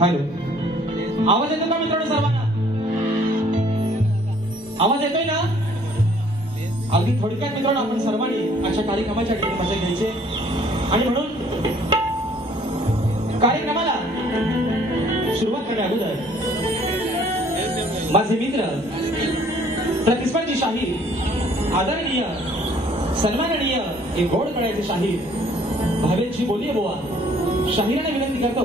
Hello, आवाज येतो का मित्रांनो सर्वांना? आवाज येतोय ना? अगदी थोडक्यात मित्रांनो आपण सर्वांनी अशा कार्यक्रमाच्या ठिकाणी मजा घ्यायचे आणि म्हणून कार्यक्रमाला सुरुवात करण्या अगोदर माझे मित्र प्रतिस्पर्धी शाहीर आदरणीय सन्माननीय एक गोड कळायचे शाहीर भावेशजी बोलिये बुवा शाहिराने विनंती करतो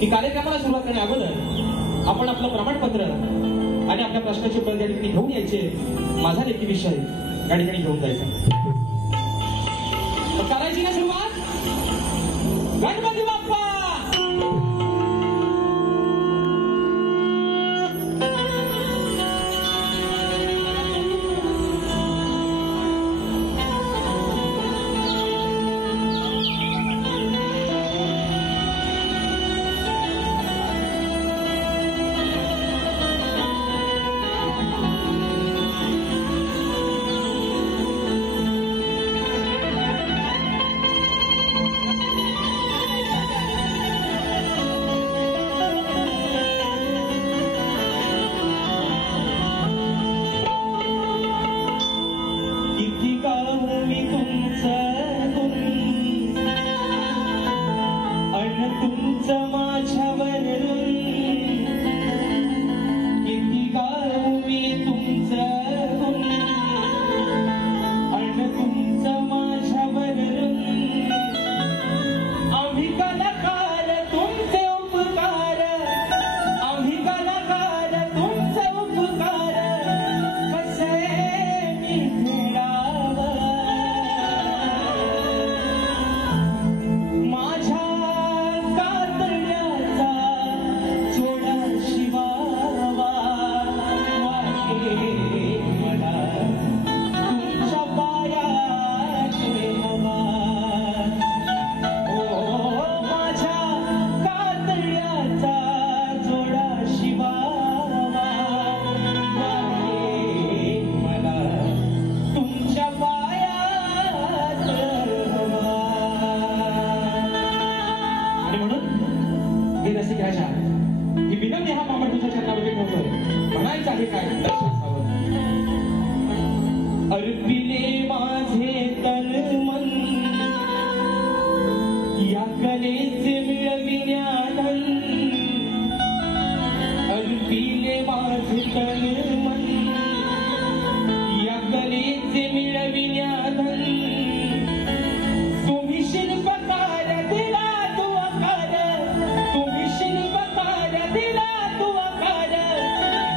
की कार्यक्रमाला सुरुवात करण्या अगोदर आपण आपलं प्रमाणपत्र आणि आपल्या प्रश्नाचे उत्तर या ठिकाणी घेऊन यायचे. माझा लेखी विषय या ठिकाणी घेऊन जायचा. करायची ना सुरुवात? गणपती बाप्पा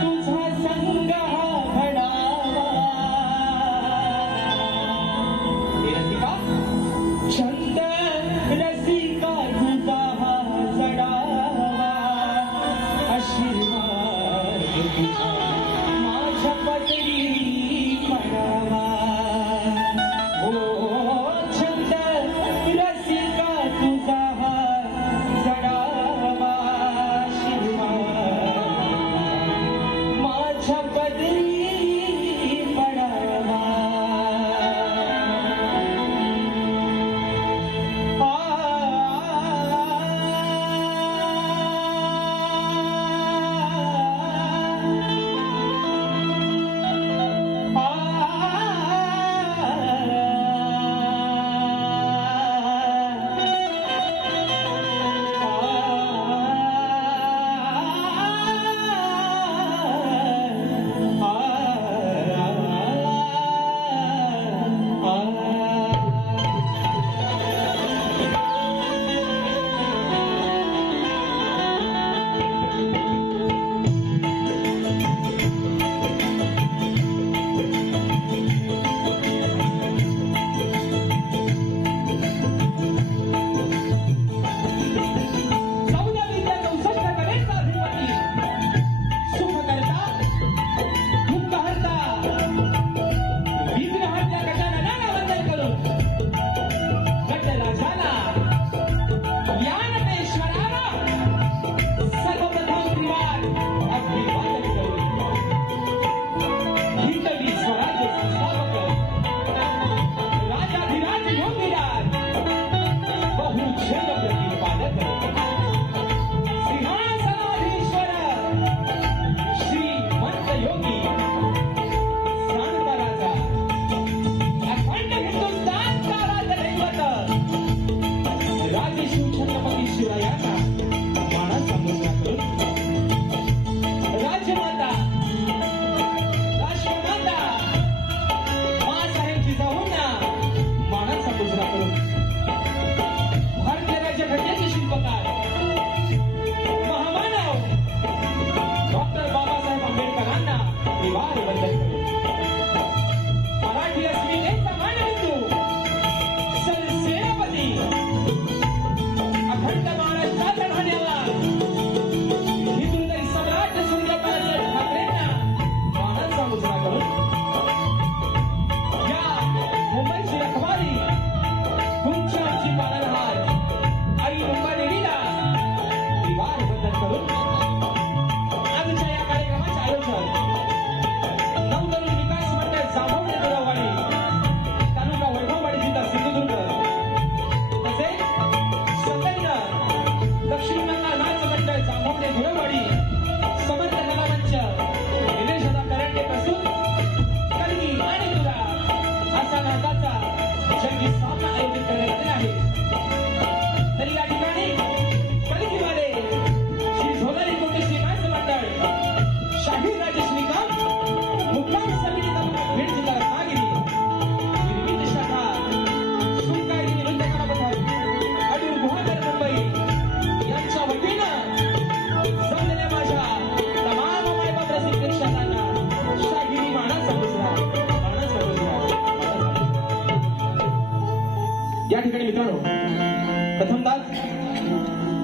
तुझा संग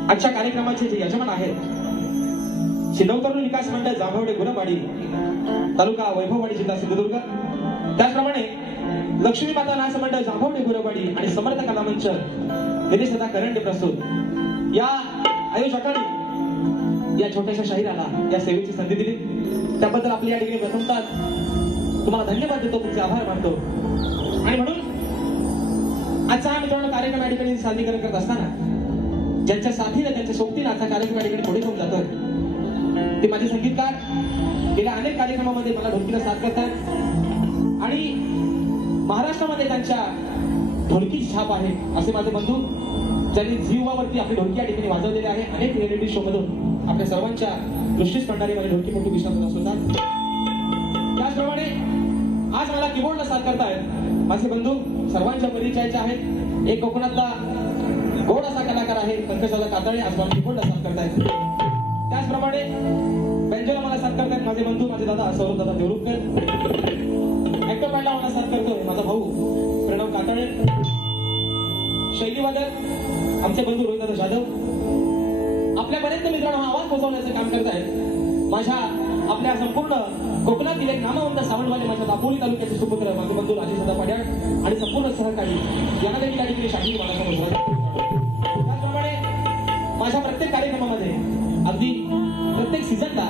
आजच्या कार्यक्रमाचे जे यजमान आहेत शिंदव तरुण विकास मंडळ जांभवडे गुणवाडी तालुका वैभववाडी जिल्हा सिंधुदुर्ग, त्याचप्रमाणे लक्ष्मी माता नाच मंडळ जांभवडे गुणवाडी आणि समर्थ कला मंच विदेश सदा करंडे प्रस्तुत या आयोजकांनी या छोट्याशा शाहिराला या सेवेची संधी दिली, त्याबद्दल आपली या ठिकाणी प्रथमतः तुम्हाला धन्यवाद देतो, तुमचे आभार मानतो। आणि म्हणून आजचा हा मित्रांनो कार्यक्रम या ठिकाणी सादरीकरण करत असताना ज्यांच्या साथीने त्यांच्या सोबतीने आजचा कार्यक्रम या ठिकाणी पुढे घेऊन जातोय ते माझे संगीतकार, गेल्या अनेक कार्यक्रमामध्ये मला ढोलकीला साथ करतात आणि महाराष्ट्रामध्ये त्यांच्या ढोलकीची छाप आहे असे माझे बंधू ज्यांनी जीवावरती आपली ढोलकी या ठिकाणी वाजवलेली आहे। अनेक रिएलिटी शो मधून आपल्या सर्वांच्या दृष्टीस पडणारी माझी ढोलकी मोठी विश्वास होतात। त्याचप्रमाणे आज मला कीबोर्डला साथ करतायत माझे बंधू सर्वांच्या परिचयाचे आहेत। एक कोकणातला गोड असा कलाकार आहे पंकजदादा कातळे, आज मला कीबोर्डला साथ करतायत। त्याचप्रमाणे बेंजोला मला साथ करतायत माझे बंधू माझे दादा सौरभ दादा देवरुखकर। ऍक्टर बँडला मला साथ करतोय माझा भाऊ प्रणव कातळे। शैलीवादक आमचे बंधू रोहित दादा जाधव आपल्यापर्यंत मित्रांनो हा आवाज पोहोचवण्याचं काम करतायत माझ्या आपल्या संपूर्ण कोकणातील एक नामवंत सावंतवाले माझ्या दापोली तालुक्याचे सुपुत्र माझे बंधू राजेशदादा पाड्याळ आणि संपूर्ण सहकारी यांना देखील या ठिकाणी शाही मला समजलं। त्याचप्रमाणे माझ्या प्रत्येक कार्यक्रमामध्ये अगदी प्रत्येक सीझनला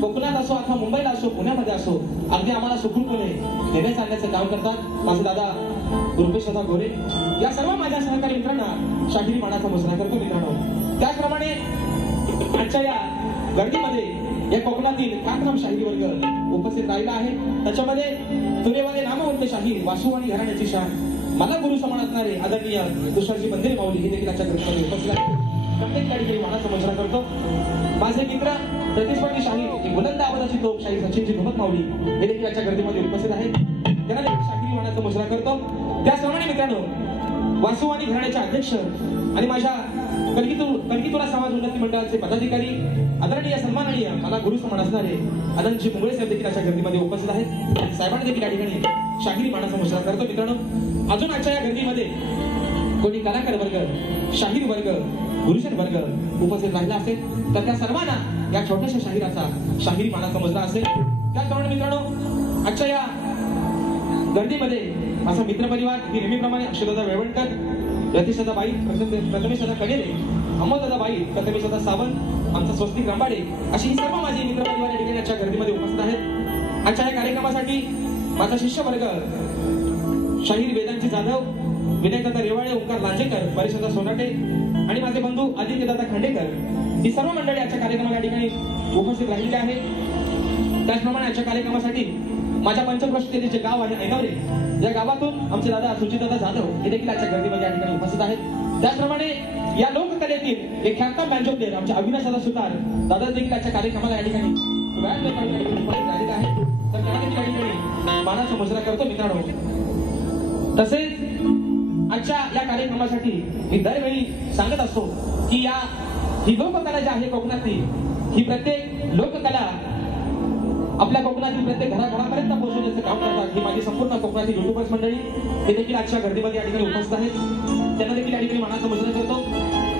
कोकणात असो अथवा मुंबईला असो पुण्यामध्ये असो अगदी आम्हाला सुखरूपणे नेण्यास आणण्याचं काम करतात माझे दादा रुपेश दादा गोरे। या सर्व माझ्या सहकारी मित्रांना शाहिरी मानाचा मुजरा करतो मित्रांनो। त्याचप्रमाणे आजच्या या गर्दीमध्ये या कोकणातील काकराम शाहिरी वर्ग उपस्थित राहिला आहे, त्याच्यामध्ये तुरेवाले नामवंत शाहीर वासुवाणी घराण्याची शान मला गुरु समान असणारे आदरणीय तुषारजी मंदिर माऊली हे देखील आजच्या गर्दीमध्ये उपस्थित आहेत। प्रत्येक ठिकाणी मानाचा मुजरा करतो माझे मित्र प्रतिस्पर्धी शाहीर एक बुलंद आवाजाची तोप शाहीर सचिनजी भगत माऊली हे देखील आजच्या गर्दीमध्ये उपस्थित आहेत, त्यांना देखील शाहिरी मानाचा मुजरा करतो। त्याचप्रमाणे मित्रांनो वासुवाणी घराण्याचे अध्यक्ष आणि माझ्या कणकीतुरा समाज उन्नती मंडळाचे पदाधिकारी आदरणीय सन्माननीय मला गुरु समान असणारे आनंदजी मुंगळे साहेब देखील आजच्या गर्दीमध्ये उपस्थित आहेत आणि साहेबांनी देखील या ठिकाणी शाहिरी मानाचा मुजरा करतो मित्रांनो। अजून आजच्या या गर्दीमध्ये कोणी कलाकार वर्ग शाहीर वर्ग गुरुजन वर्ग उपस्थित राहिला असेल तर त्या सर्वांना या छोट्याशा शाहिराचा शाहिरी मानाचा मुजरा असेल। त्याचप्रमाणे मित्रांनो आजच्या या गर्दीमध्ये माझा मित्रपरिवार नेहमीप्रमाणे अक्षरदादा वेळवणकर रतीशदादा बाई प्रथमेशदादा कडेरे अमोलदादा बाई प्रथमेशदादा सावंत आमचा स्वस्तिक रंबाडे अशी ही सर्व माझे मित्रपरिवार या ठिकाणी आजच्या गर्दीमध्ये उपस्थित आहेत। आजच्या या कार्यक्रमासाठी माझा शिष्य वर्ग शाहीर वेदांची जाधव विनायकदादा रेवाळे ओंकार लांजेकर परिषदा सोनाटे आणि माझे बंधू आदित्यदादा खांडेकर ही सर्व मंडळी आजच्या कार्यक्रमाला या ठिकाणी उपस्थित राहिलेली आहे। त्याचप्रमाणे आजच्या कार्यक्रमासाठी माझ्या पंचक्रोशीतील जे गाव आहे ऐनवरे या गावातून आमचे दादा सुचितदादा जाधव हे देखील आजच्या गर्दीमध्ये या ठिकाणी उपस्थित आहेत। त्याचप्रमाणे या लोककलेतील एक ख्यातनाम बँजो प्लेअर आमचे अविनाश दादा सुतार दादा देखील आजच्या कार्यक्रमाला या ठिकाणी उपस्थित झालेले आहेत, तर त्यांना देखील या ठिकाणी मानाचा मुजरा करतो मित्रांनो। तसेच आजच्या या कार्यक्रमासाठी मी दरवेळी सांगत असतो की ही लोककला जी आहे कोकणातली ही प्रत्येक लोककला आपल्या कोकणातील प्रत्येक घराघरापर्यंत पोहोचवण्याचं काम करतात। ही माझी संपूर्ण कोकणातील युट्यूबर्स मंडळी हे देखील आजच्या गर्दीमध्ये या ठिकाणी उपस्थित आहेत, त्यांना देखील या ठिकाणी मानाचा मुजरा करतो।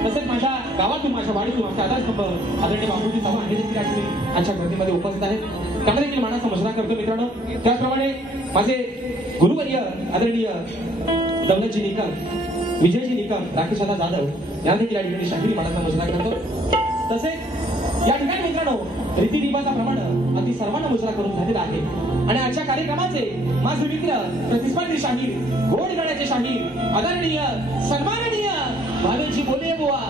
तसेच माझ्या गावातून माझ्या वाडीतून आमच्या आधारस्तंभ आदरणीय बापूजी चव्हाण हे देखील या ठिकाणी आजच्या गर्दीमध्ये उपस्थित आहेत, त्यांना देखील मानाचा मुजरा करतो मित्रांनो। त्याचप्रमाणे माझे गुरुवर्य आदरणीय दौलतजी निकम विजयजी निकम राकेशदादा जाधव यांना देखील या ठिकाणी शाहिरी मानाचा मुजरा करतो। तसेच या ठिकाणी मित्रांनो रीतिरिवाजाप्रमाणे अगदी सर्वांना मुजरा करून झालेला आहे आणि आजच्या कार्यक्रमाचे माझे मित्र प्रतिस्पर्धी शाहीर गोड गाण्याचे शाहीर आदरणीय सन्माननीय भावेजी बोले बुवा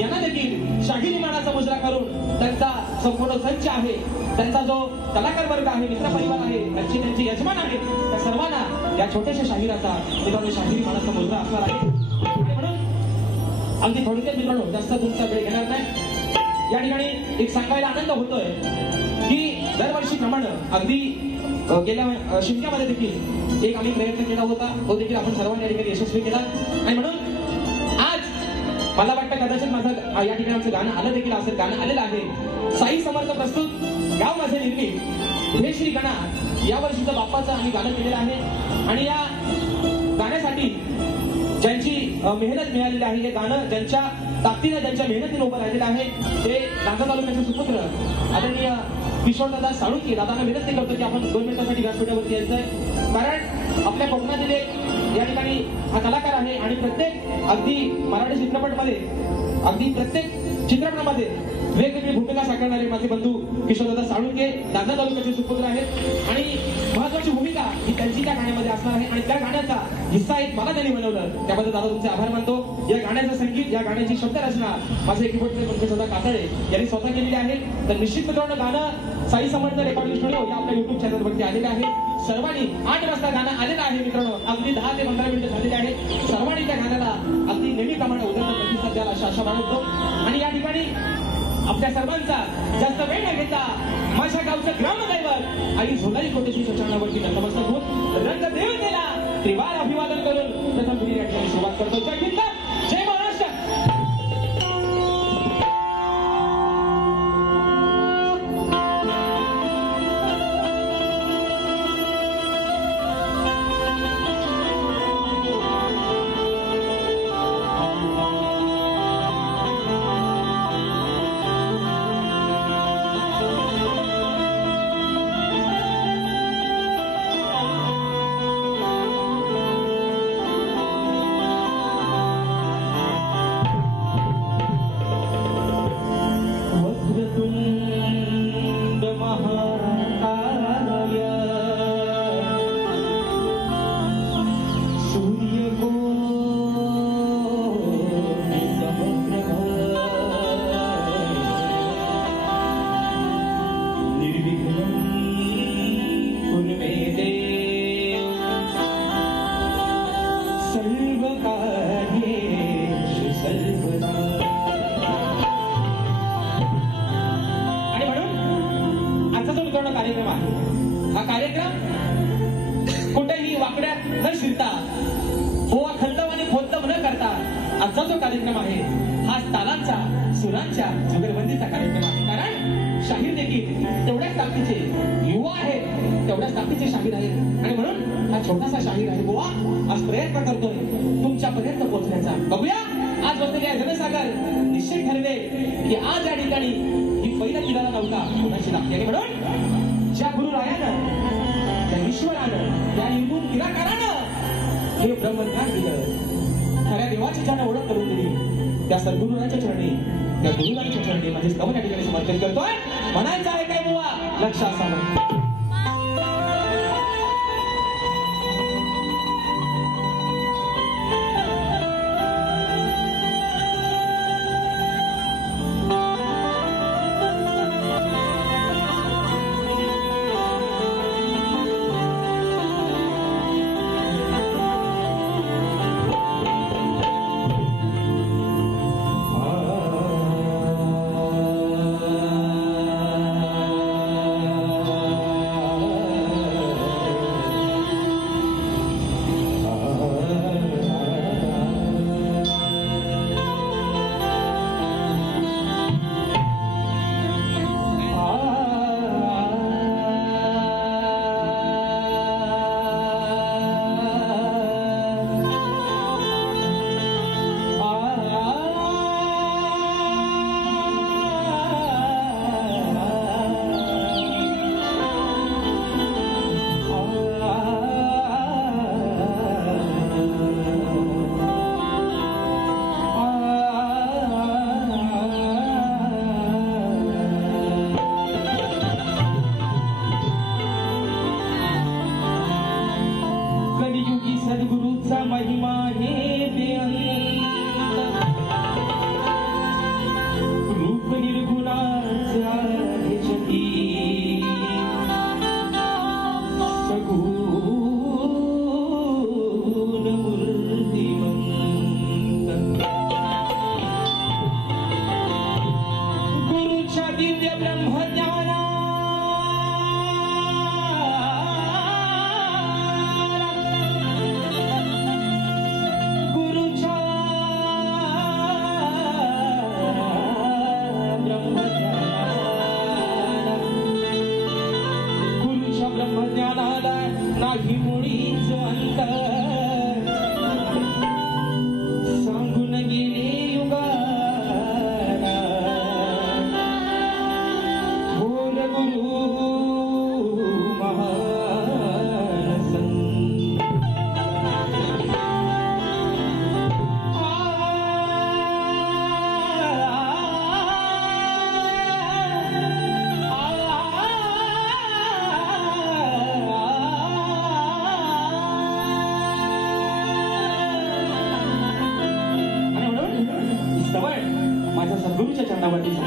यांना देखील शाहिरी मानाचा मुजरा करून त्यांचा संपूर्ण संच आहे, त्यांचा जो कलाकार वर्ग आहे मित्रपरिवार आहे त्यांचे यजमान आहेत त्या सर्वांना या छोट्याशा शाहिराचा मित्रांनो शाहिरी मानाचा मुजरा असणार आहे। म्हणून अगदी थोडक्यात मित्रांनो जास्त तुमचा वेळ घेणार नाही, या ठिकाणी एक सांगायला आनंद होतोय की दरवर्षीप्रमाणे अगदी गेल्या शिमग्यामध्ये देखील एक आम्ही प्रयत्न केला होता, तो देखील आपण सर्वांनी या ठिकाणी यशस्वी केला आणि म्हणून आज मला वाटतं कदाचित माझं या ठिकाणी आमचं गाणं आलं देखील असेल, गाणं आलेलं आहे साई समर्थ प्रस्तुत गाव माझे निर्मित हे श्री गणा या वर्षीचं बाप्पाचं आम्ही गाणं केलेलं आहे आणि या गाण्यासाठी ज्यांची मेहनत मिळालेली आहे हे गाणं ज्यांच्या ताकदीने त्यांच्या मेहनतीने उभं राहिलेलं आहे ते दादा तालुक्याचे सुपुत्र आदरणीय किशोरदादा साळुंके. दादांना विनंती करतो की आपण 2 मिनिटांसाठी व्यासपीठावरती यायचंय, कारण आपल्या कोकणातील एक या ठिकाणी हा कलाकार आहे आणि प्रत्येक अगदी मराठी चित्रपटमध्ये अगदी प्रत्येक चित्रपटामध्ये वेगवेगळी भूमिका साकारणारे माझे बंधू किशोरदादा साळुंके दादा तालुक्याचे सुपुत्र आहेत आणि महत्वाची भूमिका ही त्यांची त्या गाण्यामध्ये असणार आहे आणि त्या गाण्याचा हिस्सा एक मला त्यांनी बनवलं, त्याबद्दल दादा तुमचे आभार मानतो. या गाण्याचं संगीत, या गाण्याची शब्दरचना माझे कीबोर्डचे पंकजदादा कातळे यांनी स्वतः केलेली आहे. तर निश्चित मित्रांनो गाणं साई समर्थ रेकॉर्डिंग स्टुडिओ या आपल्या युट्यूब चॅनलवरती आलेले आहे. सर्वांनी 8 वाजता गाणं आलेलं आहे मित्रांनो, अगदी 10 ते 15 मिनिटं झालेले आहेत. सर्वांनी त्या गाण्याला अगदी नेहमीप्रमाणे उदंड प्रतिसाद द्याल अशी आशा बाळगतो आणि या ठिकाणी आपल्या सर्वांचा जास्त वेळ न घेता माझ्या गावचं ग्रामदैवत आई झोलाई कोटेश्वरी चरणावरती नतमस्तक होऊन रंगदेवतेला त्रिवार अभिवादन करून प्रथम पुढील याची सुरुवात करतो. जय हिंद, जय महाराष्ट्र. कार्यक्रम आहे हा कार्यक्रम कुठेही वाकड्यात न शिरता बोवा खंडव आणि खोदव न करता आजचा जो कार्यक्रम आहे हा तालांचा सुरांच्या जुगलबंदीचा कार्यक्रम आहे. कारण शाहीर देखील तेवढ्याच ताकदीचे युवा आहेत, तेवढ्याच ताकदीचे शाहीर आहेत आणि म्हणून हा छोटासा शाहीर आहे बोवा आज प्रयत्न करतोय तुमच्यापर्यंत पोहोचण्याचा. बघूया आज बसलेले जनसागर निश्चित ठरले की आज या ठिकाणी ही पहिला किनारा नव्हता कोणाची लागते आणि म्हणून ज्या गुरुरायानं, त्या ईश्वरानं, त्या हिंदू निराकारानं हे ब्रह्मज्ञान दिलं, खऱ्या देवाची ज्यानं ओळख करून दिली त्या सद्गुरूराच्या चरणी, त्या गुरुराच्या चरणी म्हणजे स्तवन या ठिकाणी समर्पित करतोय. म्हणायचं आहे काय बुवा लक्ष असावं.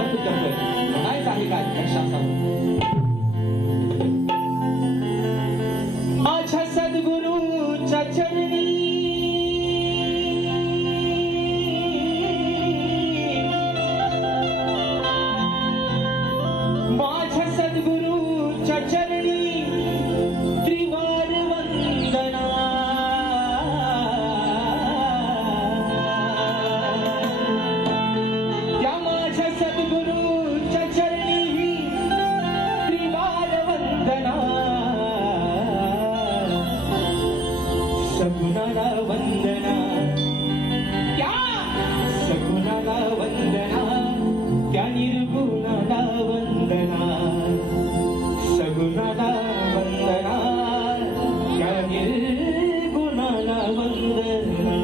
समर्पित करतोय. म्हणायचं आहे काय लक्षात माझ्या सद्गुरूच्या चरणी माझ्या सद्गुरूच्या चरणी त्रिवार वंदना त्या माझ्या सद्गुरूच्या चरणी त्रिवार वंदना सगुणाला वंदना त्या सगुणाला वंदना त्या निर्गुणाला वंदना सगुणाला वंदना त्या निर्गुणाला वंदना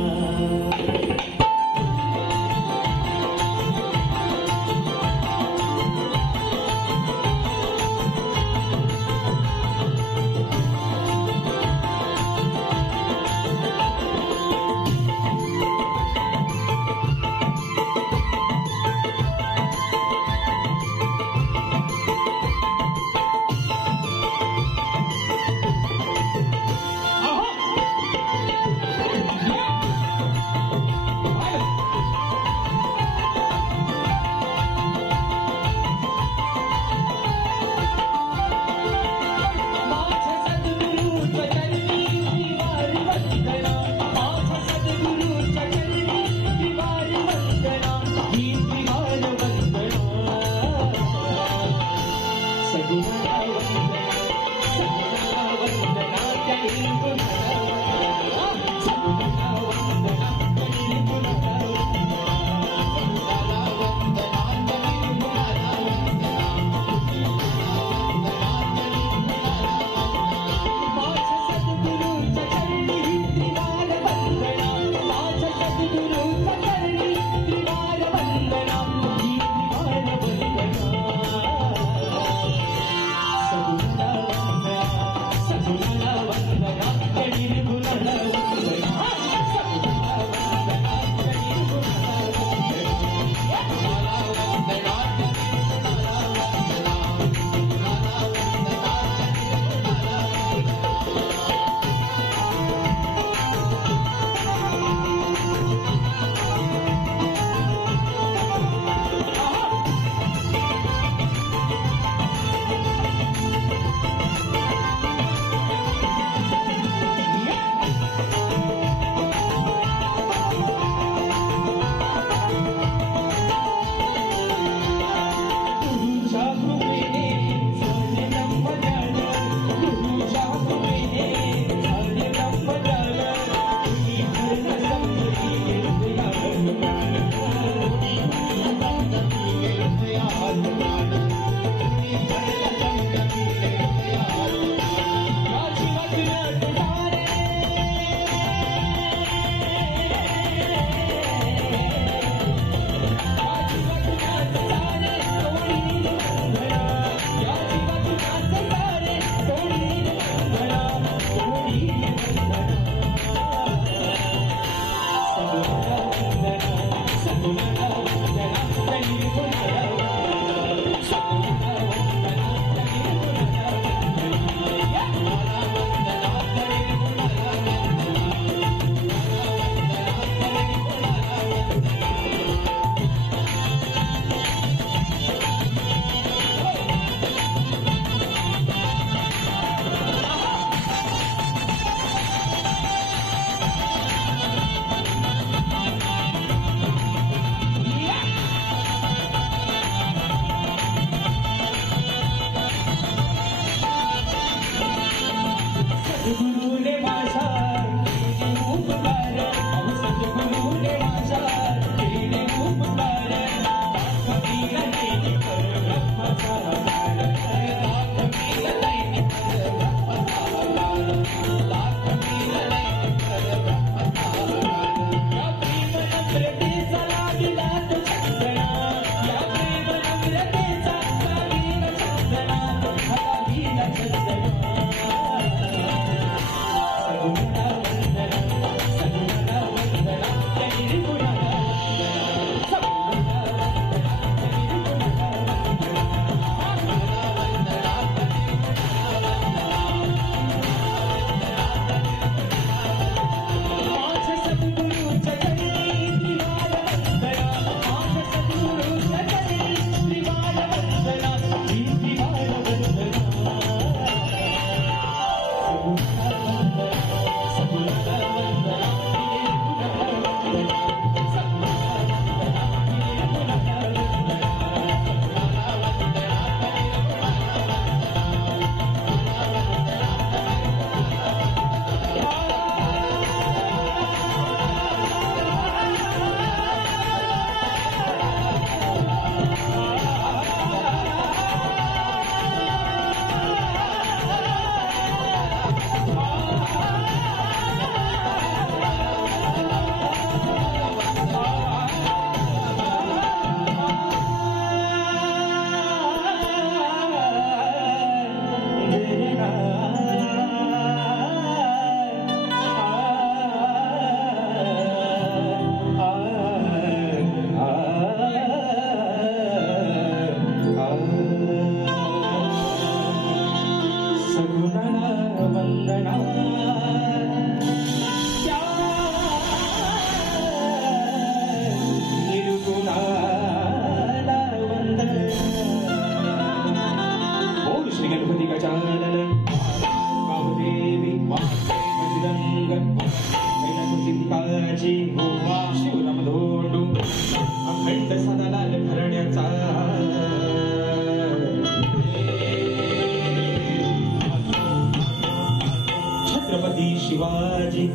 शिवाजी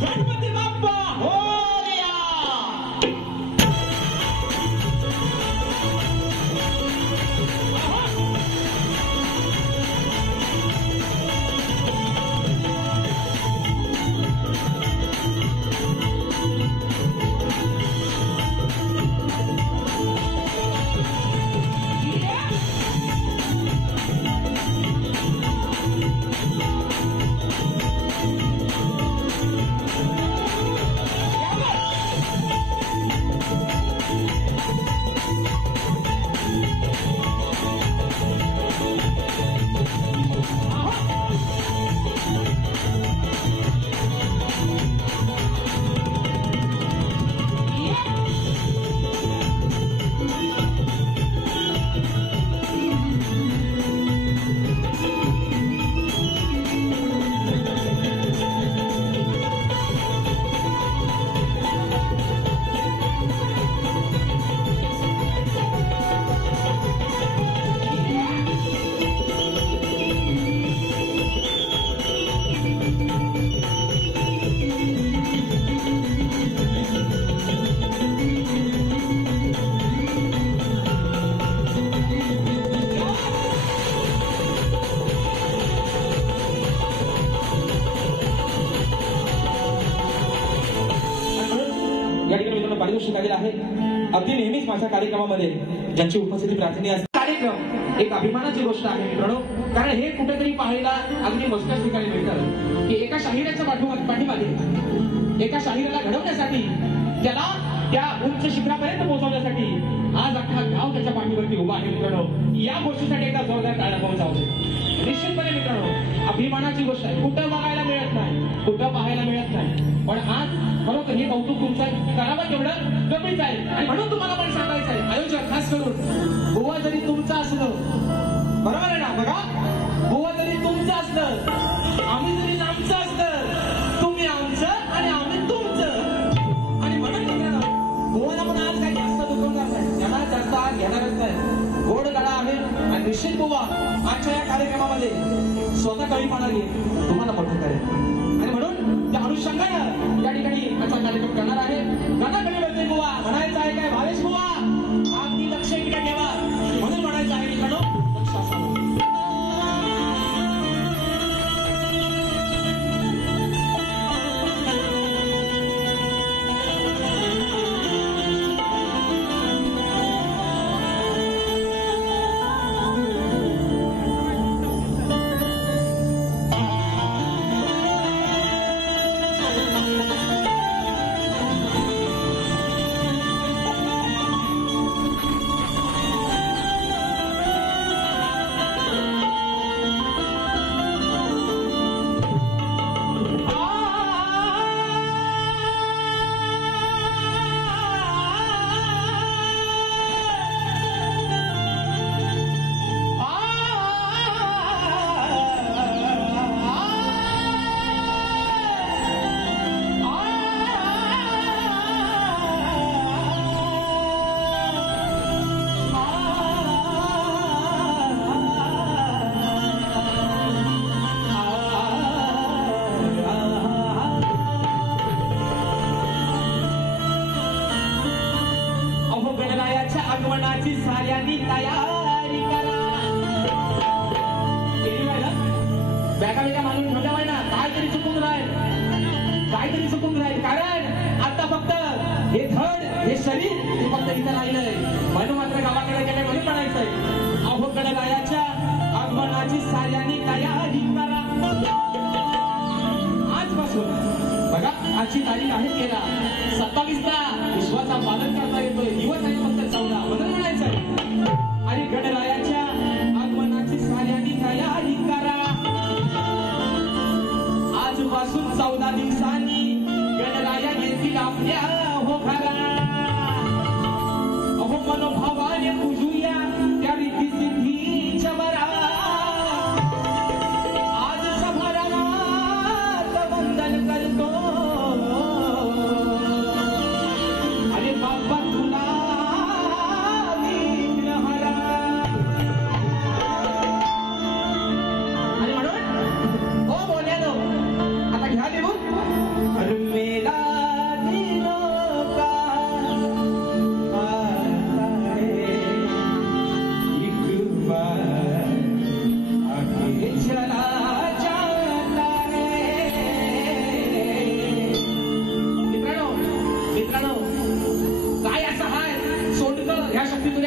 गणपती बाप्पा मोरया. या ठिकाणी मित्रांनो पारितोषिक आलेलं आहे. अगदी नेहमीच माझ्या कार्यक्रमामध्ये ज्यांची उपस्थिती प्रार्थनीय असते. कार्यक्रम एक अभिमानाची गोष्ट आहे मित्रांनो, कारण हे कुठेतरी पाहायला अगदी मोजक्याच ठिकाणी मिळतं की एका शाहिराच्या पाठीमागे एका शाहिराला घडवण्यासाठी त्याला त्या उंच शिखरापर्यंत पोहोचवण्यासाठी आज अख्खा गाव त्याच्या पाठीवरती उभा आहे मित्रांनो. या गोष्टीसाठी एकदा जोरदार टाळ्या पोहोचावते. निश्चितपणे मित्रांनो अभिमानाची गोष्ट आहे. कुठं बघायला मिळत नाही, कुठं पाहायला मिळत नाही, पण आज खरोखर हे कौतुक तुमचं करावं तेवढं कमीच आहे. आणि म्हणून तुम्हाला पण सांगायचं आहे आयोजक खास करून बुवा जरी तुमचं असलं, बरोबर आहे ना, बघा बुवा जरी तुमचं असलं, आम्ही जरी आमचं असलं, तुम्ही आमचं आणि आम्ही तुमचं. आणि म्हणून मित्रांनो बुवाला पण आज काही जास्त दुखवणार नाही, त्यांना जास्त आज घेणारच नाही. गोड गळा आहे आणि निश्चित बुवा आजच्या या कार्यक्रमामध्ये स्वतः कळीपणा घेईल तुम्हाला पटवून करेल. आणि म्हणून त्या अनुषंगानं या ठिकाणी आजचा कार्यक्रम करणार आहे. गाण्याकडे वळते बुवा म्हणायचं आहे काय भावेश बुवा, अगदी लक्ष इकडे ठेवा म्हणून म्हणायचं आहे मित्रांनो, लक्ष असावं. आगमनाची साऱ्यांनी तयारी करा. बॅगा बिगा मानून ठेवल्या पाहिजे ना, काहीतरी चुकून राहील. कारण आता फक्त हे धड हे शरीर हे फक्त इथं राहिलंय, म्हणून मात्र गावाकडे गेले म्हणून म्हणायचंय अहो गणरायाच्या आगमनाची साऱ्यांनी तयारी करा. आजपासून बघा आजची तारीख आहे 13/27 विश्वाचा पालन करता येतोय. दिवस आहे फक्त 14 म्हणून म्हणायचंय. आणि गणरायाच्या आगमनाची साऱ्यांनी तयारी करा. आजपासून 14 दिवसांनी गणराया येतील आपल्या हो घरा. अहो मनोभावाने पूजूया त्या रीती सिद्धीच्या बरा. आज समारंभात वंदन करतो अरे बाप्पा तुला विघ्नहरा. आणि म्हणून हो बोललो आता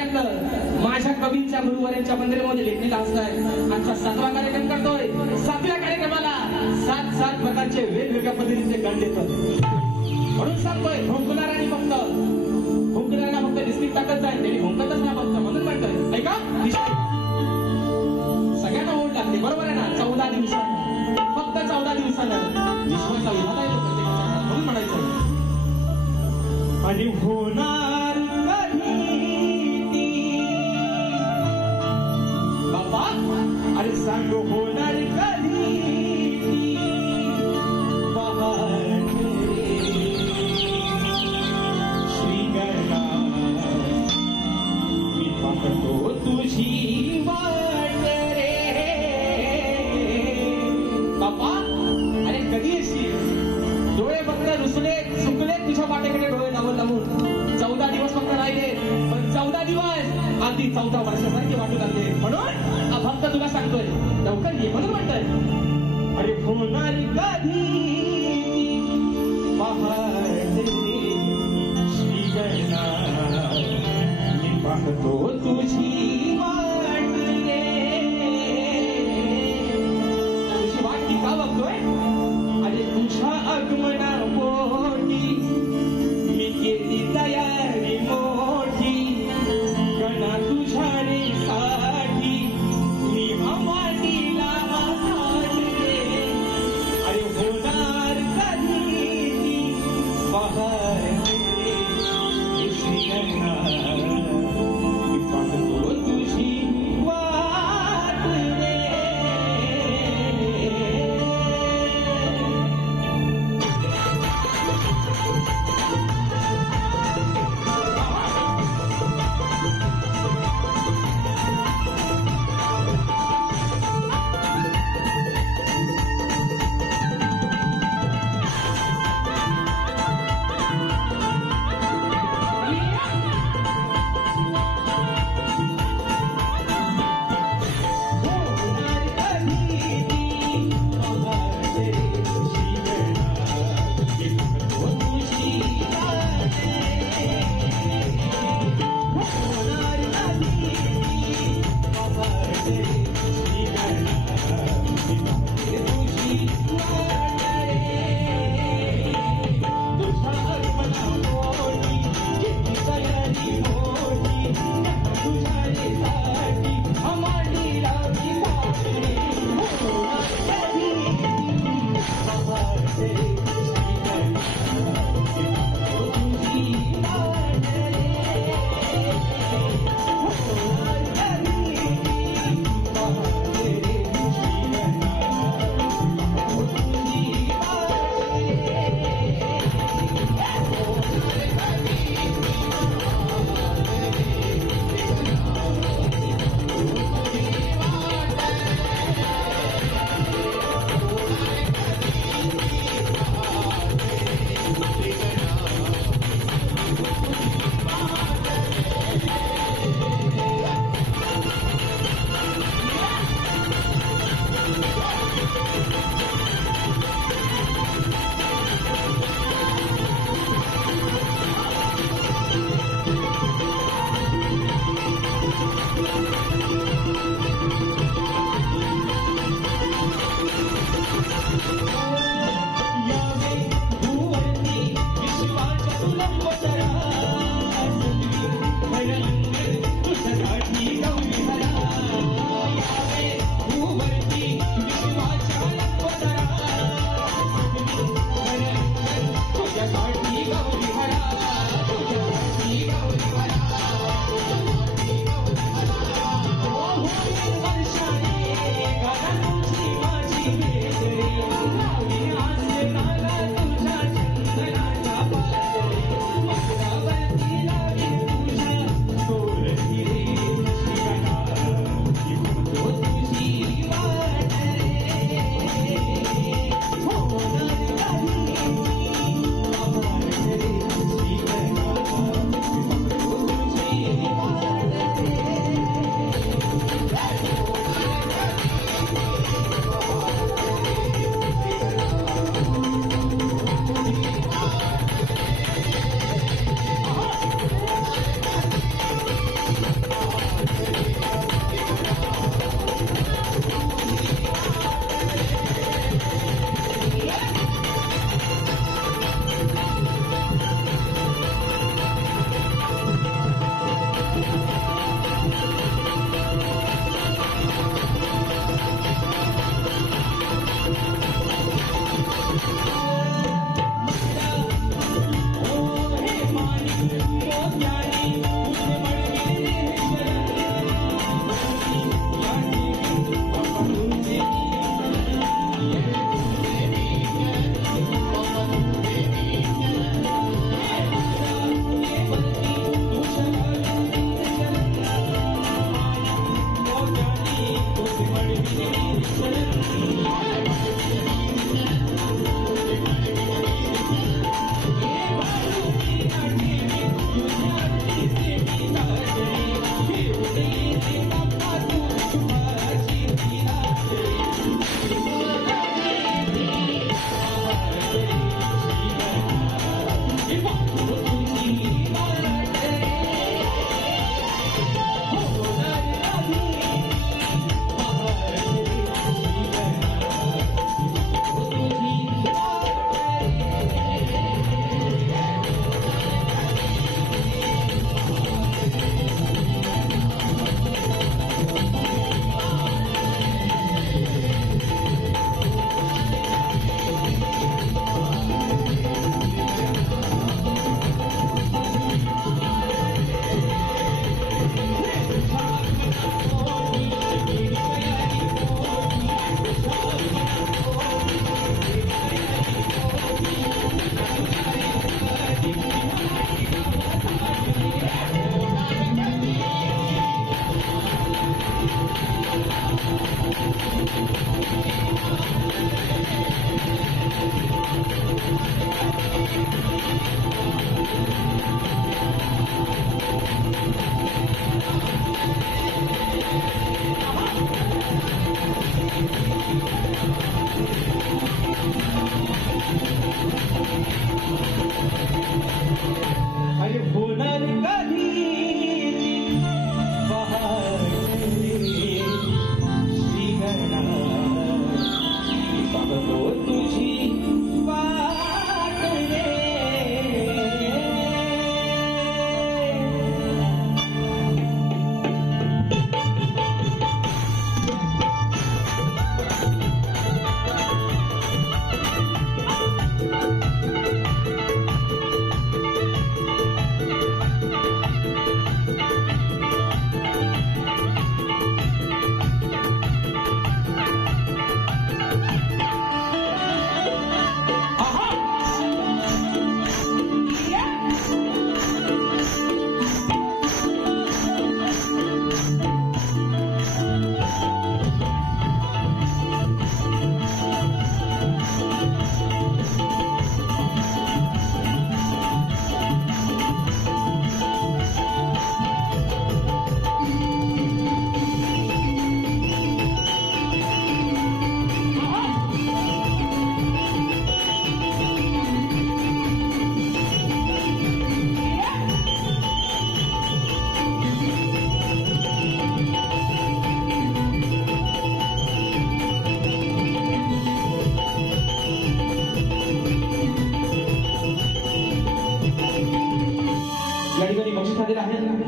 सांगितलं माझ्या कवींच्या गुरुवारांच्या मंदिरामध्ये लेखणीला असताय आमचा 7वा कार्यक्रम करतोय 7व्या कार्यक्रमाला 7 प्रकारचे वेगवेगळ्या पद्धतीचे गाणे देतो म्हणून सांगतोय भोंकणाऱ्यांनी फक्त भोंकणाऱ्यांना फक्त बिस्किट टाकत जाईल त्यांनी भोंकतच नाही फक्त म्हणून म्हणतोय ऐका सगळ्यांना ओढ लागते बरोबर आहे ना 14 दिवसांना फक्त 14 दिवसांना विश्वाचा विधाता येतो प्रत्येकाच्या म्हणून म्हणायचं आणि होणार बाबा अरे सांग होणार कधी श्रीगणा मी पाहतो तुझी वाट रे बाबा अरे कधी येशील डोळे फक्त रुसले चुकले तुझ्या वाटेकडे डोळे लावून 14 दिवस फक्त राहिले पण 14 दिवस अगदी 14 वर्षासारखे वाटू लागले म्हणून भक्त तुला सांगतोय लवकर ये म्हणून म्हणतोय अरे होणार कधी पहाटे श्रीगणा मी पाहतो तुझी वाट रे तुझी वाट की का बघतोय अरे तुझ्या आगमना पोटी मी केली तयारी मोठी गणा तुझ्या रे साठी मी अमाटीला रे अरे होणार कधी पहाटे श्रीगणा मी पाहतो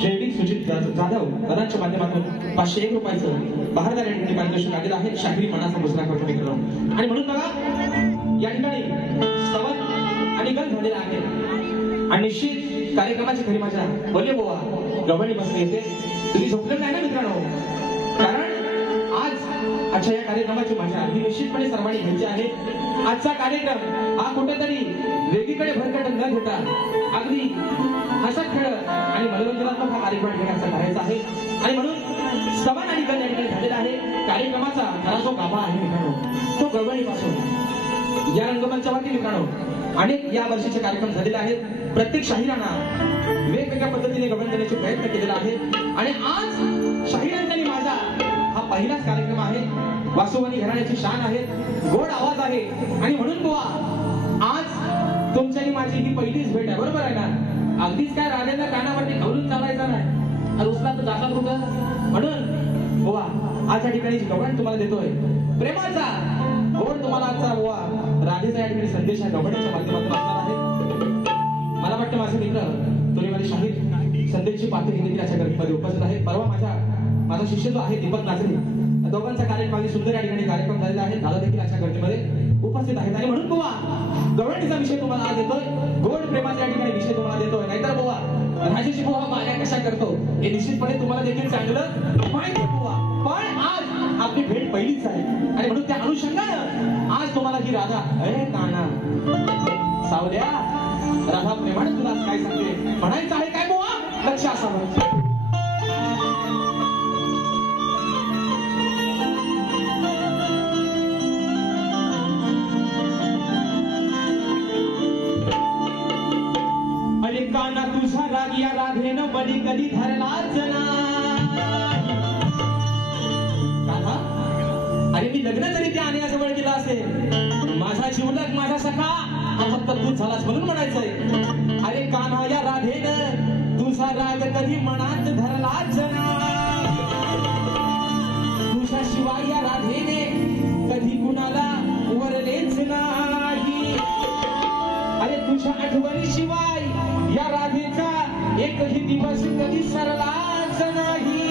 जैविक सुजित जाधव दादांच्या माध्यमातून 501 रुपयाचं बहारदार या ठिकाणी पारितोषिक आलेलं आहे. शाहिरी मनाचा मुजरा करतो मित्रांनो. आणि म्हणून बघा या ठिकाणी स्तवन आणि गल झालेला आहे आणि निश्चित कार्यक्रमाची खरी मजा बोले बोवा गव्हाणी बसले येते. तुम्ही झोपले नाही ना मित्रांनो, कारण आज आजच्या या कार्यक्रमाची मजा ही निश्चितपणे सर्वांनी घ्यायची आहे. आजचा कार्यक्रम हा कुठेतरी वेगळीकडे भरकट न घेता अगदी हसत खेळत आणि मनोरंजनात्मक हा कार्यक्रम घेण्याचा करायचा आहे. आणि म्हणून स्तवन आणि गल या ठिकाणी झालेला आहे. कार्यक्रमाचा खरा जो गाभा आहे मित्रांनो तो गवळणीपासून या रंगमंचावरती मित्रांनो अनेक या वर्षीचे कार्यक्रम झालेले आहेत. प्रत्येक शाहिरांना वेगवेगळ्या पद्धतीने गवळण देण्याचे प्रयत्न केलेला आहे. आणि आज शाहिरांचा आणि माझा हा पहिलाच कार्यक्रम आहे. वासुवानी घराण्याची शान आहे, गोड आवाज आहे. आणि म्हणून बुवा आज तुमच्या आणि माझी ही पहिलीच भेट आहे, बरोबर आहे ना. अगदीच काय राजाच्या कानावरती घालून चालायचा नाही, आणि उचला तर जातात कुठं. म्हणून बुवा आज या ठिकाणी गवळण तुम्हाला देतोय प्रेमाचा गोड. तुम्हाला आजचा बुवा राधेचा या ठिकाणी संदेश आहे गवळणीच्या माध्यमातून असणार आहे. मला वाटतं माझे मित्र तुम्ही माझे शाहीर संदेशची पात्र देखील याच्या गर्दीमध्ये उपस्थित आहे. परवा माझा शिष्य जो आहे दीपक नाचरे, दोघांचा कार्यक्रम सुंदर या ठिकाणी कार्यक्रम झालेला आहे. दादा देखील याच्या गर्दीमध्ये उपस्थित आहेत. आणि म्हणून बुवा गवळणीचा विषय तुम्हाला आज देतोय, गोड प्रेमाचा या ठिकाणी विषय तुम्हाला देतोय. नाहीतर बुवा राजाची बुवा माया कशा करतो हे निश्चितपणे तुम्हाला देखील चांगलं माहिती बुवा. पण आज आपली भेट पहिलीच आहे आणि म्हणून त्या अनुषंगानं आज तुम्हाला ही राधा अरे काना सावल्या राधा प्रेमाने तुला काय सांगते म्हणायचं आहे. काय बुवा लक्ष असावं. तूच झालास म्हणून म्हणायचंय. अरे कान्हा या राधेनं तुझा राग कधी मनात धरलाच नाही. तुझ्याशिवाय या राधेने कधी कुणाला वरलेच नाही. अरे तुझ्या आठवणीशिवाय या राधेचा एकही दिवस कधी सरलाच नाही.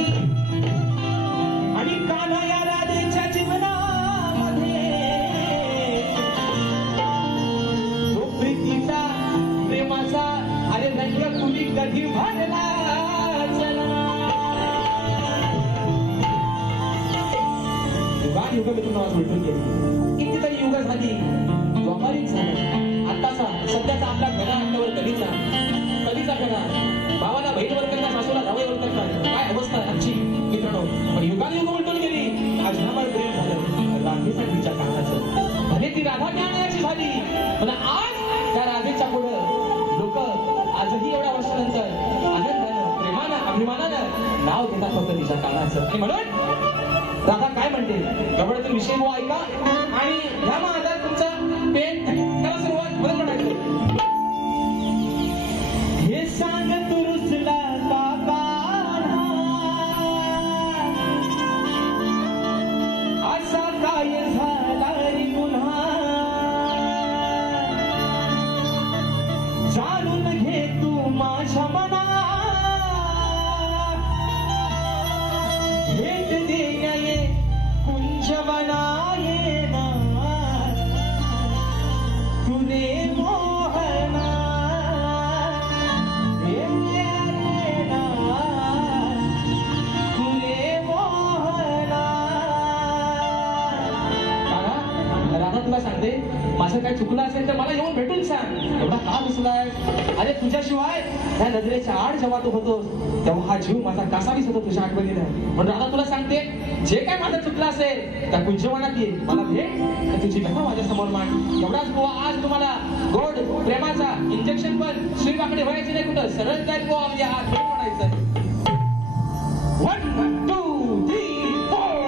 आणि कान्हा या राधेच्या जीवनामध्ये तो प्रीतीचा प्रेमाचा अरे रंग कुणी कधी भरलाच नाही. युगान युग मी तुम्हाला भेटून गेली. कितीतरी युग झाली, द्वापारीत झालं. आताचा सध्याचा आपला घडा अंगावर कधीचा घडा. भावाला बहीणवर करता, सासूला जावईवर करतात. काय अवस्था आहे आमची मित्रांनो. पण युगान युग उलटून गेली. आज ह्यावर प्रेम झालं राधेसाठीच्या काळाचं. भले ती राधा ज्ञानाची झाली, पण आज त्या राधेच्या पुढं लोक आजही एवढ्या वर्षानंतर आनंदानं, प्रेमानं, अभिमानानं नाव घेतात फक्त तिच्या काळाचं. आणि म्हणून राधा काय म्हणते गवळातील विषय हो ऐका. आणि ह्या महाराज तुमचं पेन त्याला सुरुवात बरं म्हणायचं. हे सांग तू रुसला का कान्हा, असा काय झाला रे पुन्हा. जाणून घे तू माझ्या मना, भेट देण्या ये कुंजवना येना. तुने मोहना येना, तुने मोहना. राधा तुला सांगते, माझं काय चुकलं असेल तर मला येऊन भेटून सांग. एवढा का दिसलाय? अरे तुझ्याशिवाय त्या नजरेच्या आड जेव्हा तू होतोस तेव्हा हा जीव माझा कासावीस होतो तुझ्या आठवणीला. म्हणून राधा तुला सांगते, जे काय माझं चुकलं असेल त्या कुंजवनात ये, मला भेट, तुझी व्यथा माझ्या समोर मांड. एवढाच बुवा आज तुम्हाला गोड प्रेमाचा इंजेक्शन पण श्रीबाकडे व्हायचे नाही. कुठं सरळ जाईल बुवा म्हणजे हा भेट म्हणायचं. 1 2 3 4.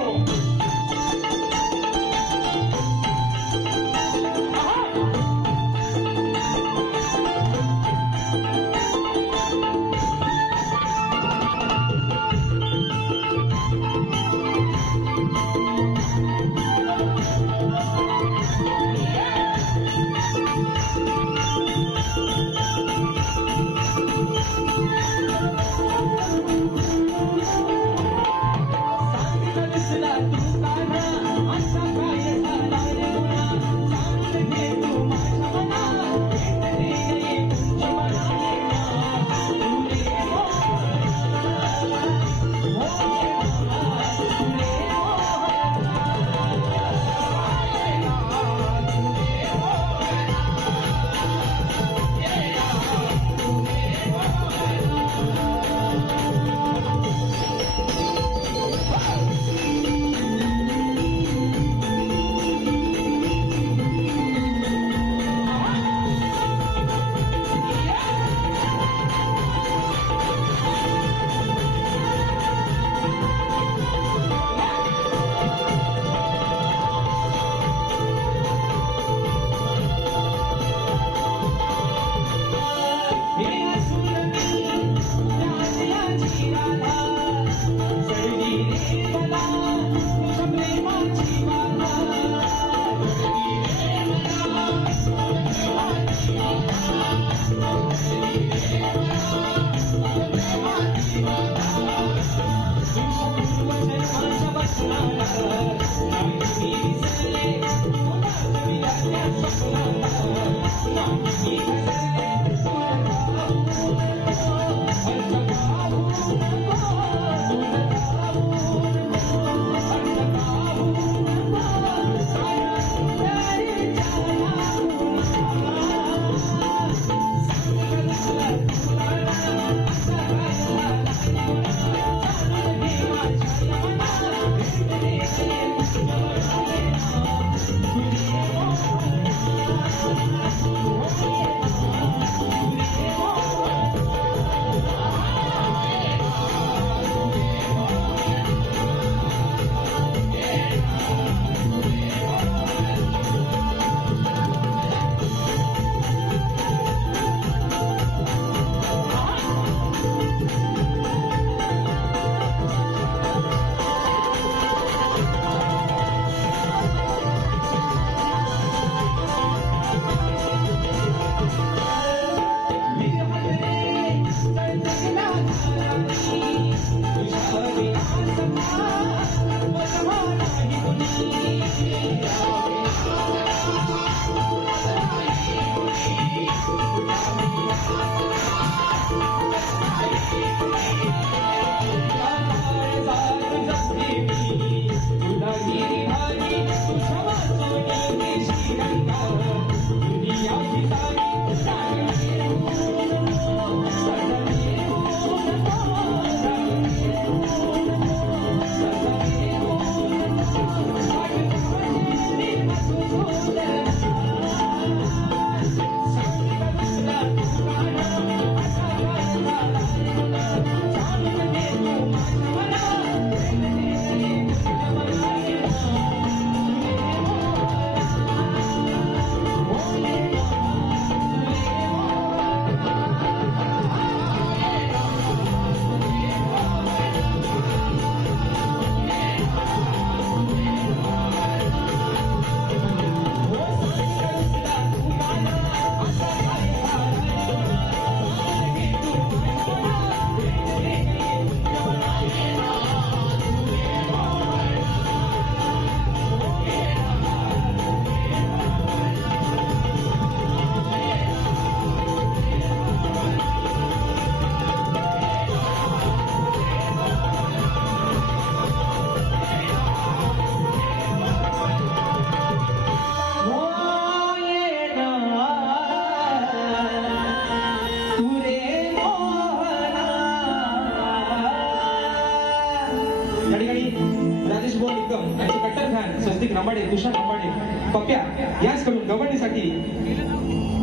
पप्प्या याचकडून गव्हर्निंगसाठी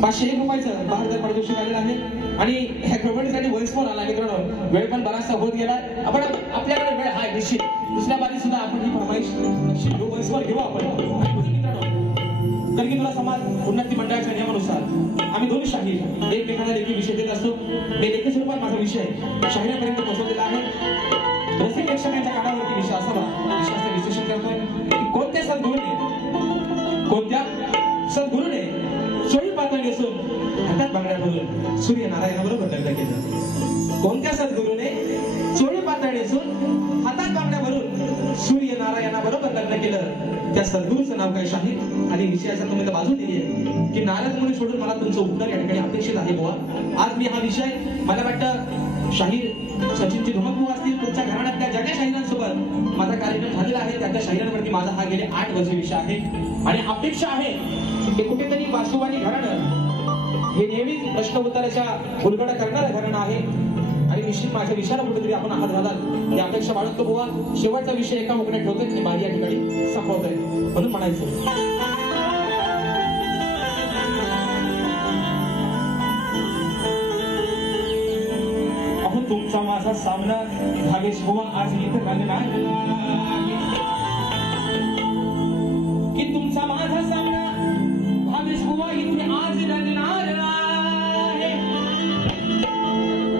501 रुपयाचं बहादर पारितोषिक आलेलं आहे आणि ह्या गव्हर्निंगसाठी वॉइसफोन आला मित्रांनो. वेळ पण बराचसा होत गेला. आपण आपल्याकडे वेळ आहे निश्चित. दुसऱ्या बारी सुद्धा आपण ही फरमाईश निश्चित घेऊ, वॉइसफोन घेऊ आपण. मित्रांनो कलगीतुरा समाज उन्नती मंडळाच्या नियमानुसार आम्ही दोन शाहीर एकमेकांना लेखी विषय देत असतो. हे लेखी स्वरूपात माझा विषय शाहिरापर्यंत पोहोचवलेला आहे. रसिक प्रेक्षकांच्या कानावरती विषय असावा विषयाचं विश्लेषण करतोय की कोणत्या सद्गुरूने चोळी पातळी असून हातात बांगड्या घालून सूर्यनारायणाबरोबर लग्न केलं. कोणत्या सद्गुरूने चोळी पातळी असून हातात बांगड्या भरून सूर्यनारायणाबरोबर लग्न केलं. त्या सद्गुरूचं नाव काय शाहीर आणि विषयाचा तुम्ही तर बाजू दिली आहे की नारद मुनी सोडून मला तुमचं उत्तर या ठिकाणी अपेक्षित आहे बुवा. आज मी हा विषय मला वाटतं शाहीर सचिनची धुमकबुवा असतील तुमच्या घराण्यातल्या ज्या ज्या शाहिरांसोबत माझा कार्यक्रम झालेला आहे त्या त्या शाहिरांवरती माझा हा गेले 8 वर्ष विषय आहे आणि अपेक्षा आहे की कुठेतरी वासुवाणी घराणं हे नेहमीच प्रश्न उत्तराच्या उलगडा करणारं घराणं आहे आणि निश्चित माझ्या विषयाला कुठेतरी आपण हात घालाल या अपेक्षा बाळगतो बुवा. शेवटचा विषय एका मुकण्यात ठेवतोय आणि बारी या ठिकाणी संपवतोय म्हणून म्हणायचं तुमचा माझा सामना भावेश बुवा आज इथं रंगणार की तुमचा माझा सामना भावेश बुवा इथे आज रंगणार आहे.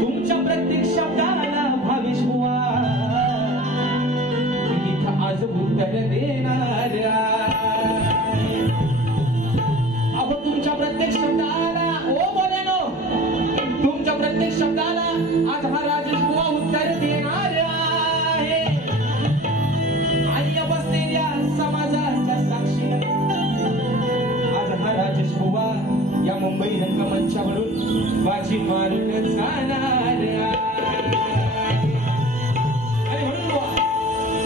तुमच्या प्रत्येक शब्दाला भावेश बुवा इथं आज उत्तर देणार. अहो तुमच्या प्रत्येक शब्दाला ओ बोलेनो तुमच्या प्रत्येक शब्दाला आज हा राजेश बुवा उत्तर देणार आहे आणि या बसलेल्या समाजाच्या साक्षीने आज हा राजेश बुवा या मुंबई रंगमंचावरून बाजी मारून जाणार आणि म्हणून बुवा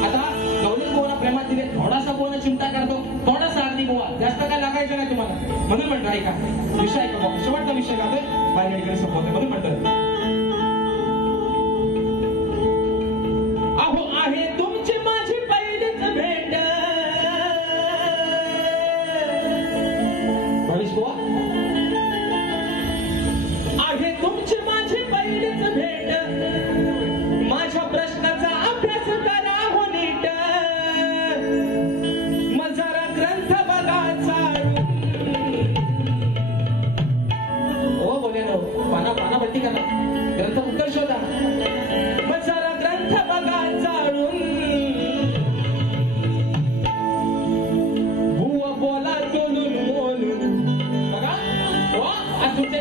आता गौरव बुवाला प्रेमात दिले थोडासा बुवा चिंता करतो थोडासा आरती बुवा जास्त काय लागायचं नाही तुम्हाला म्हणून म्हणतो ऐका विषय ऐका बुवा शेवटचा विषय गातोय बाहेर ठिकाणी संपवतोय म्हणून म्हणतो आहे तुमची माझी पहिलीच भेट भावेश बुवा आहे तुमची माझी पहिलीच भेट माझ्या प्रश्नाचा अभ्यास करा हो नीट मग जरा ग्रंथ बघा चालून ओ बोले नो पानापट्टी करा ग्रंथ उत्तर शोधा मग जरा ग्रंथ बघा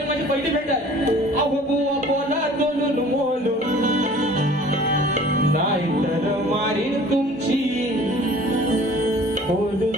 माझी पहिली भेट आहे. अहो बुवा बोला बोलून बोलून नाही तर मारीन तुमची बोलून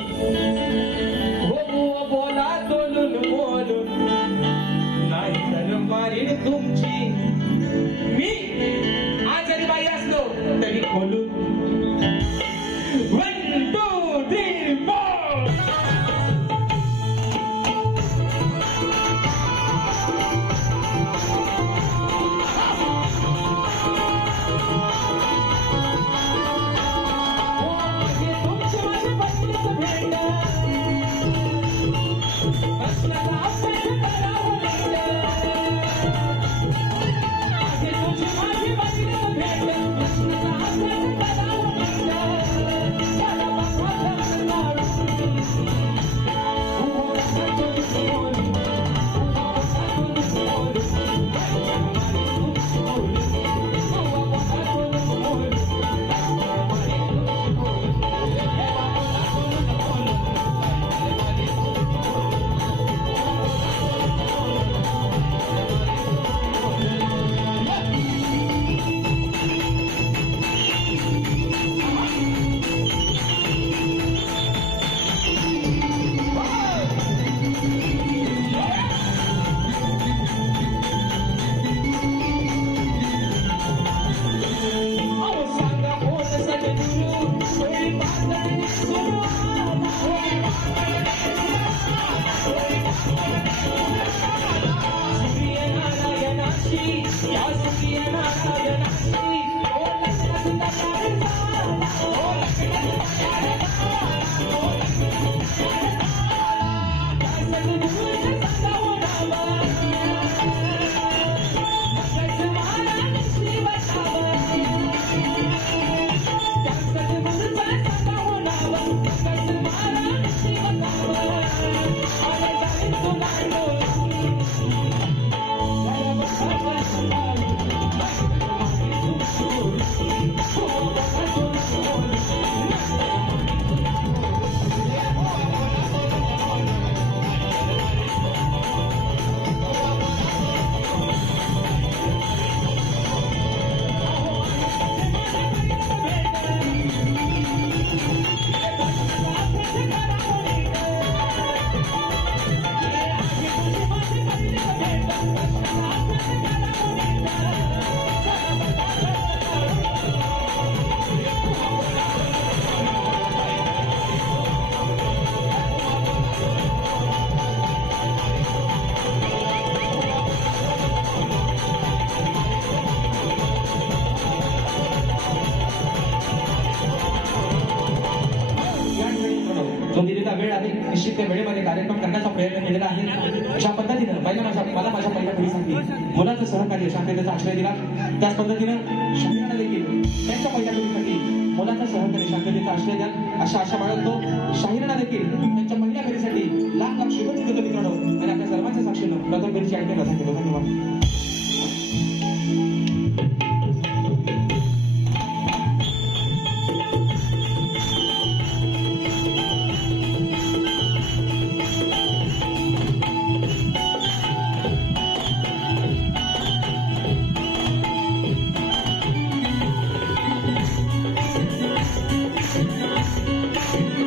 जो दिलेला वेळ आहे निश्चित त्या वेळेमध्ये कार्यक्रम करण्याचा प्रयत्न केलेला आहे. अशा पद्धतीनं मला माझ्या पहिल्या पिढीसाठी मुलाचं सहकार्य शांततेचा आश्रय दिला. त्याच पद्धतीनं शाहिरांना देखील त्यांच्या पहिल्या पिढीसाठी मुलाचं सहकार्य शांततेचा आश्रय द्या अशा आशा बाळगतो. शाहिरांना देखील त्यांच्या पहिल्या पिढीसाठी लाख लाख शुभेच्छा देतो मित्रांनो. आणि आपल्या सर्वांच्या साक्षीनं प्रथम पिढीची ऐकून कथा केलो. धन्यवाद. Thank you.